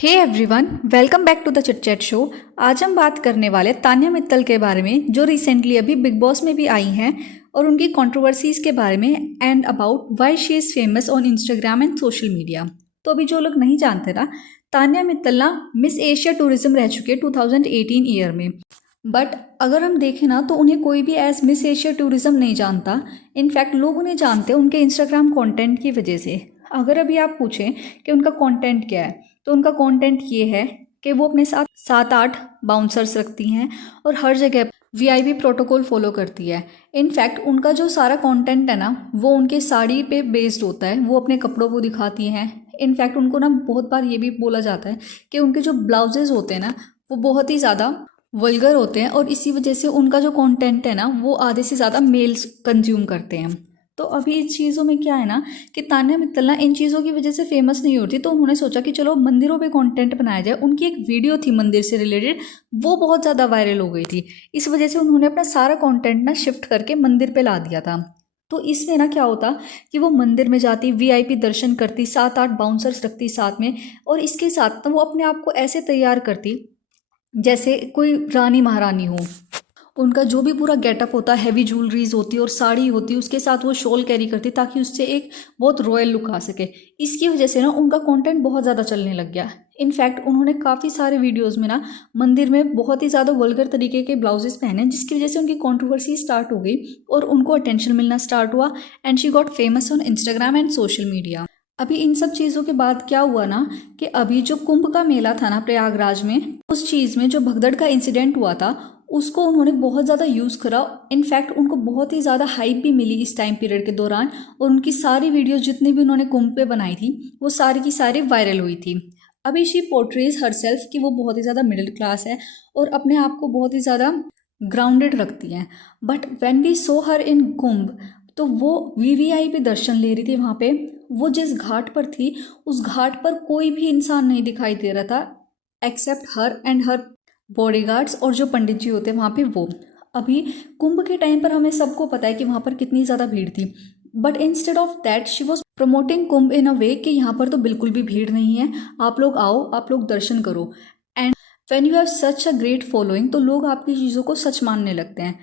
Hey everyone, welcome back to the chit chat show. आज हम बात करने वाले तान्या मित्तल के बारे में जो रिसेंटली अभी बिग बॉस में भी आई हैं और उनकी कंट्रोवर्सीज के बारे में and about why she is famous on Instagram and social media. तो अभी जो लोग नहीं जानते ना, तान्या मित्तल ना मिस एशिया टूरिज्म रह चुके 2018 ईयर में। बट अगर हम देखें ना तो उन्हें कोई भी एज मिस एशिया टूरिज्म नहीं जानता। इनफैक्ट लोग उन्हें जानते हैं उनके इंस्टाग्राम कंटेंट की वजह से। अगर अभी आप पूछें कि उनका कंटेंट क्या है तो उनका कंटेंट ये है कि वो अपने साथ 7-8 बाउंसर्स रखती हैं और हर जगह वीआईपी प्रोटोकॉल फॉलो करती है। इनफैक्ट उनका जो सारा कंटेंट है ना वो उनके साड़ी पे बेस्ड होता है, वो अपने कपड़ों को दिखाती हैं। इनफैक्ट उनको ना बहुत बार ये भी बोला जाता है कि उनके जो ब्लाउजेज होते हैं ना वो बहुत ही ज़्यादा वल्गर होते हैं और इसी वजह से उनका जो कंटेंट है ना वो आधे से ज़्यादा मेल्स कंज्यूम करते हैं। तो अभी इस चीज़ों में क्या है ना कि तान्या मित्तल ना इन चीज़ों की वजह से फेमस नहीं होती, तो उन्होंने सोचा कि चलो मंदिरों पे कंटेंट बनाया जाए। उनकी एक वीडियो थी मंदिर से रिलेटेड, वो बहुत ज़्यादा वायरल हो गई थी। इस वजह से उन्होंने अपना सारा कंटेंट ना शिफ्ट करके मंदिर पे ला दिया था। तो इसमें ना क्या होता कि वो मंदिर में जाती, वीआईपी दर्शन करती, 7-8 बाउंसर्स रखती साथ में, और इसके साथ ना वो अपने आप को ऐसे तैयार करती जैसे कोई रानी महारानी हो। उनका जो भी पूरा गेटअप होता है, हैवी ज्वेलरीज होती है और साड़ी होती है, उसके साथ वो शॉल कैरी करती ताकि उससे एक बहुत रॉयल लुक आ सके। इसकी वजह से ना उनका कंटेंट बहुत ज़्यादा चलने लग गया। इनफैक्ट उन्होंने काफ़ी सारे वीडियोस में ना मंदिर में बहुत ही ज़्यादा वल्गर तरीके के ब्लाउजेस पहने, जिसकी वजह से उनकी कंट्रोवर्सी स्टार्ट हो गई और उनको अटेंशन मिलना स्टार्ट हुआ and she got famous on Instagram and social media. अभी इन सब चीज़ों के बाद क्या हुआ ना कि अभी जो कुंभ का मेला था ना प्रयागराज में, उस चीज़ में जो भगदड़ का इंसिडेंट हुआ था उसको उन्होंने बहुत ज़्यादा यूज़ करा। इनफैक्ट उनको बहुत ही ज़्यादा हाइप भी मिली इस टाइम पीरियड के दौरान, और उनकी सारी वीडियोस जितनी भी उन्होंने कुंभ पे बनाई थी वो सारी की सारी वायरल हुई थी। अभी शी पोर्ट्रेज हरसेल्फ कि वो बहुत ही ज़्यादा मिडिल क्लास है और अपने आप को बहुत ही ज़्यादा ग्राउंडेड रखती हैं। बट व्हेन वी सो हर इन कुंभ, तो वो वीवीआईपी दर्शन ले रही थी वहाँ पे। वो जिस घाट पर थी उस घाट पर कोई भी इंसान नहीं दिखाई दे रहा था except her and her bodyguards और जो पंडित जी होते हैं वहाँ पे वो। अभी कुंभ के टाइम पर हमें सबको पता है कि वहाँ पर कितनी ज़्यादा भीड़ थी, but instead of that she was promoting Kumbh in a way कि यहाँ पर तो बिल्कुल भी भीड़ नहीं है, आप लोग आओ, आप लोग दर्शन करो। And when you have such a great following तो लोग आपकी चीज़ों को सच मानने लगते हैं।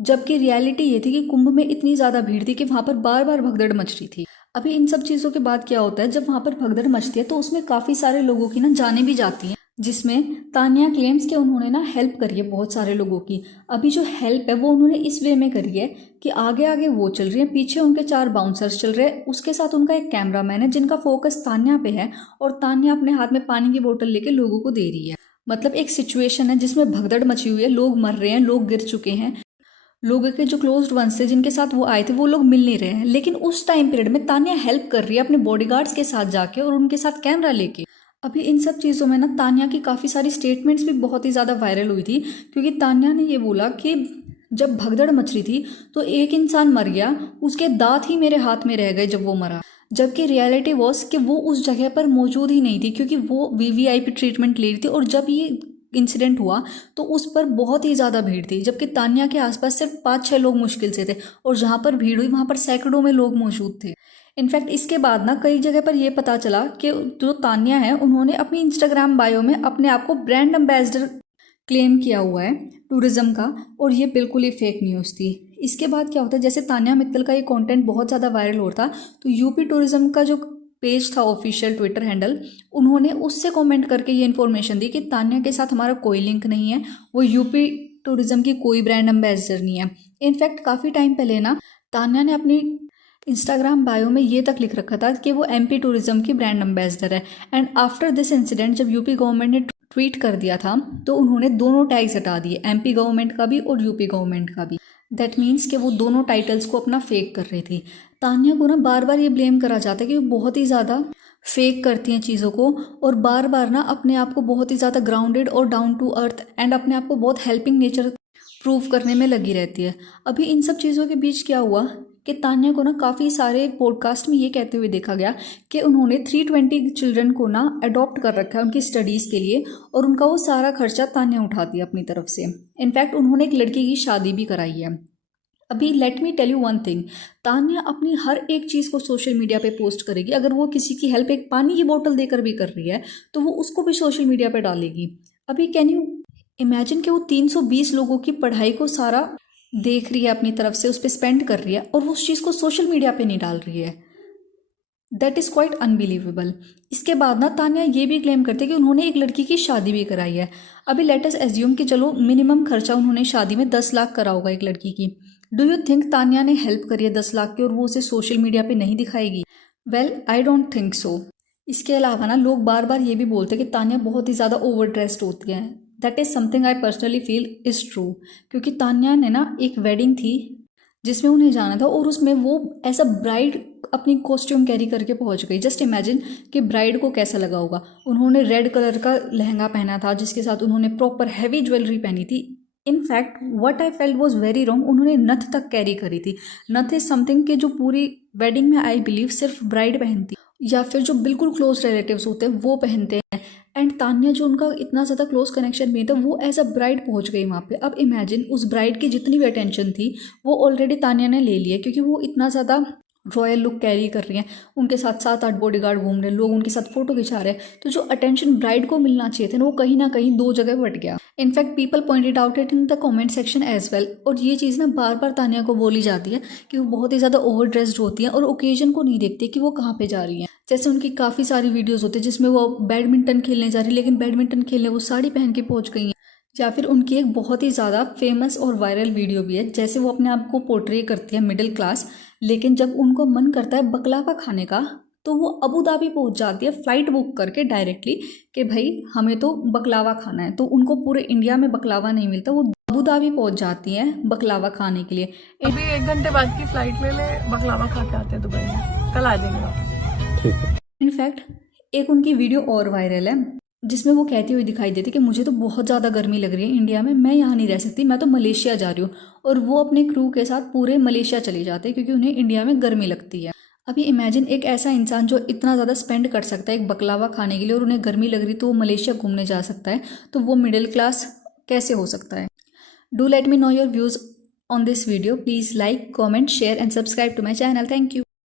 जबकि रियलिटी ये थी कि कुंभ में इतनी ज़्यादा भीड़ थी कि वहाँ पर बार बार भगदड़ मच रही थी। अभी इन सब चीज़ों के बाद क्या होता है, जब वहाँ पर भगदड़ मचती है तो उसमें काफ़ी सारे लोगों की ना जानें भी जाती हैं, जिसमें तान्या क्लेम्स कि उन्होंने ना हेल्प करी है बहुत सारे लोगों की। अभी जो हेल्प है वो उन्होंने इस वे में करी है कि आगे आगे वो चल रही है, पीछे उनके 4 बाउंसर्स चल रहे हैं, उसके साथ उनका एक कैमरामैन है जिनका फोकस तान्या पे है, और तान्या अपने हाथ में पानी की बोतल लेके लोगों को दे रही है। मतलब एक सिचुएशन है जिसमें भगदड़ मची हुई है, लोग मर रहे हैं, लोग गिर चुके हैं, लोगों के जो क्लोज्ड वंस थे जिनके साथ वो आए थे वो लोग मिल नहीं रहे हैं। लेकिन उस टाइम पीरियड में तान्या हेल्प कर रही है अपने बॉडीगार्ड्स के साथ जाके और उनके साथ कैमरा लेके। अभी इन सब चीज़ों में ना तान्या की काफ़ी सारी स्टेटमेंट्स भी बहुत ही ज़्यादा वायरल हुई थी, क्योंकि तान्या ने ये बोला कि जब भगदड़ मच रही थी तो एक इंसान मर गया, उसके दांत ही मेरे हाथ में रह गए जब वो मरा। जबकि रियलिटी वॉज कि वो उस जगह पर मौजूद ही नहीं थी, क्योंकि वो वीवीआईपी ट्रीटमेंट ले रही थी और जब ये इंसिडेंट हुआ तो उस पर बहुत ही ज़्यादा भीड़ थी, जबकि तान्या के आसपास सिर्फ 5-6 लोग मुश्किल से थे, और जहाँ पर भीड़ हुई वहाँ पर सैकड़ों में लोग मौजूद थे। इनफैक्ट इसके बाद ना कई जगह पर यह पता चला कि जो तान्या है उन्होंने अपनी इंस्टाग्राम बायो में अपने आप को ब्रांड एम्बेसडर क्लेम किया हुआ है टूरिज्म का, और ये बिल्कुल ही फेक न्यूज़ थी। इसके बाद क्या होता है, जैसे तान्या मित्तल का ये कंटेंट बहुत ज़्यादा वायरल हो रहा था तो यूपी टूरिज्म का जो पेज था ऑफिशियल ट्विटर हैंडल, उन्होंने उससे कमेंट करके ये इन्फॉर्मेशन दी कि तान्या के साथ हमारा कोई लिंक नहीं है, वो यूपी टूरिज्म की कोई ब्रांड एम्बेसडर नहीं है। इनफैक्ट काफ़ी टाइम पहले ना तान्या ने अपनी इंस्टाग्राम बायो में ये तक लिख रखा था कि वो एमपी टूरिज्म की ब्रांड एम्बेसडर है। एंड आफ्टर दिस इंसिडेंट जब यूपी गवर्नमेंट ने ट्वीट कर दिया था तो उन्होंने दोनों टैग्स हटा दिए, एमपी गवर्नमेंट का भी और यूपी गवर्नमेंट का भी। दैट मीन्स कि वो दोनों टाइटल्स को अपना फेक कर रही थी। तान्या को ना बार बार ये ब्लेम करा जाता है कि वो बहुत ही ज़्यादा फेक करती हैं चीज़ों को, और बार बार ना अपने आप को बहुत ही ज़्यादा ग्राउंडेड और डाउन टू अर्थ एंड अपने आप को बहुत हेल्पिंग नेचर प्रूव करने में लगी रहती है। अभी इन सब चीज़ों के बीच क्या हुआ कि तान्या को ना काफ़ी सारे पॉडकास्ट में ये कहते हुए देखा गया कि उन्होंने 320 चिल्ड्रन को ना अडॉप्ट कर रखा है उनकी स्टडीज़ के लिए, और उनका वो सारा खर्चा तान्या उठाती है अपनी तरफ से। इनफैक्ट उन्होंने एक लड़की की शादी भी कराई है। अभी let me tell you one thing, Tanya अपनी हर एक चीज़ को सोशल मीडिया पे पोस्ट करेगी। अगर वो किसी की हेल्प एक पानी की बोतल देकर भी कर रही है तो वो उसको भी सोशल मीडिया पे डालेगी। अभी कैन यू इमेजिन कि वो 320 लोगों की पढ़ाई को सारा देख रही है, अपनी तरफ से उस पर स्पेंड कर रही है और वो उस चीज़ को सोशल मीडिया पे नहीं डाल रही है। That is quite unbelievable. इसके बाद ना तान्या ये भी क्लेम करते कि उन्होंने एक लड़की की शादी भी कराई है। अभी लेट अस एज्यूम कि चलो मिनिमम खर्चा उन्होंने शादी में 10 लाख करा होगा एक लड़की की। डू यू थिंक तान्या ने हेल्प करी है 10 लाख की और वो उसे सोशल मीडिया पे नहीं दिखाएगी? Well I don't think so. इसके अलावा ना लोग बार बार ये भी बोलते हैं कि तान्या बहुत ही ज़्यादा ओवर ड्रेस्ड होती है। That is something I personally feel is true, क्योंकि तान्या ने ना एक वेडिंग थी जिसमें उन्हें जाना था और उसमें वो एज अ ब्राइड अपनी कॉस्ट्यूम कैरी करके पहुंच गई। जस्ट इमेजिन कि ब्राइड को कैसा लगा होगा। उन्होंने रेड कलर का लहंगा पहना था जिसके साथ उन्होंने प्रॉपर हैवी ज्वेलरी पहनी थी। In fact what I felt was very wrong, उन्होंने नथ तक कैरी करी थी। नथ इज समथिंग कि जो पूरी वेडिंग में आई बिलीव सिर्फ ब्राइड पहनती या फिर जो बिल्कुल क्लोज रिलेटिव्स होते हैं वो पहनते हैं। एंड तान्या जो उनका इतना ज़्यादा क्लोज कनेक्शन में था वो एज अ ब्राइड पहुंच गई वहाँ पे। अब इमेजिन उस ब्राइड की जितनी भी अटेंशन थी वो ऑलरेडी तान्या ने ले ली है, क्योंकि वो इतना ज़्यादा रॉयल लुक कैरी कर रही हैं। उनके साथ 7-8 बॉडीगार्ड घूम रहे हैं, लोग उनके साथ फोटो खिंचा रहे हैं। तो जो अटेंशन ब्राइड को मिलना चाहिए था ना वो कहीं ना कहीं दो जगह बट गया। In fact people pointed out it in the comment section as well. और ये चीज़ ना बार बार तान्या को बोली जाती है कि वो बहुत ही ज़्यादा ओवर ड्रेस्ड होती हैं और ओकेजन को नहीं देखती कि वो कहाँ पे जा रही हैं। जैसे उनकी काफ़ी सारी वीडियोज़ होती है जिसमें वो बैडमिंटन खेलने जा रही है लेकिन बैडमिंटन खेलने वो साड़ी पहन के पहुँच गई हैं। या फिर उनकी एक बहुत ही ज़्यादा फेमस और वायरल वीडियो भी है जैसे वो अपने आप को पोर्ट्रे करती है मिडिल क्लास, लेकिन जब उनको मन करता है बकलावा खाने का तो वो अबू धाबी पहुंच जाती है फ्लाइट बुक करके डायरेक्टली कि भाई हमें तो बकलावा खाना है। तो उनको पूरे इंडिया में बकलावा नहीं मिलता, वो अबू धाबी पहुंच जाती हैं बकलावा खाने के लिए। अभी 1 घंटे बाद की फ्लाइट ले ले, बकलावा खा के आते हैं दुबई में, कल आ जाएंगे वापस। इनफैक्ट एक उनकी वीडियो और वायरल है जिसमें वो कहती हुई दिखाई देती कि मुझे तो बहुत ज़्यादा गर्मी लग रही है इंडिया में, मैं यहाँ नहीं रह सकती, मैं तो मलेशिया जा रही हूँ। और वो अपने क्रू के साथ पूरे मलेशिया चले जाते हैं क्योंकि उन्हें इंडिया में गर्मी लगती है। अभी इमेजिन एक ऐसा इंसान जो इतना ज़्यादा स्पेंड कर सकता है एक बकलावा खाने के लिए और उन्हें गर्मी लग रही तो वो मलेशिया घूमने जा सकता है, तो वो मिडिल क्लास कैसे हो सकता है? Do let me know your views on this video. Please like, comment, share and subscribe to my channel. Thank you.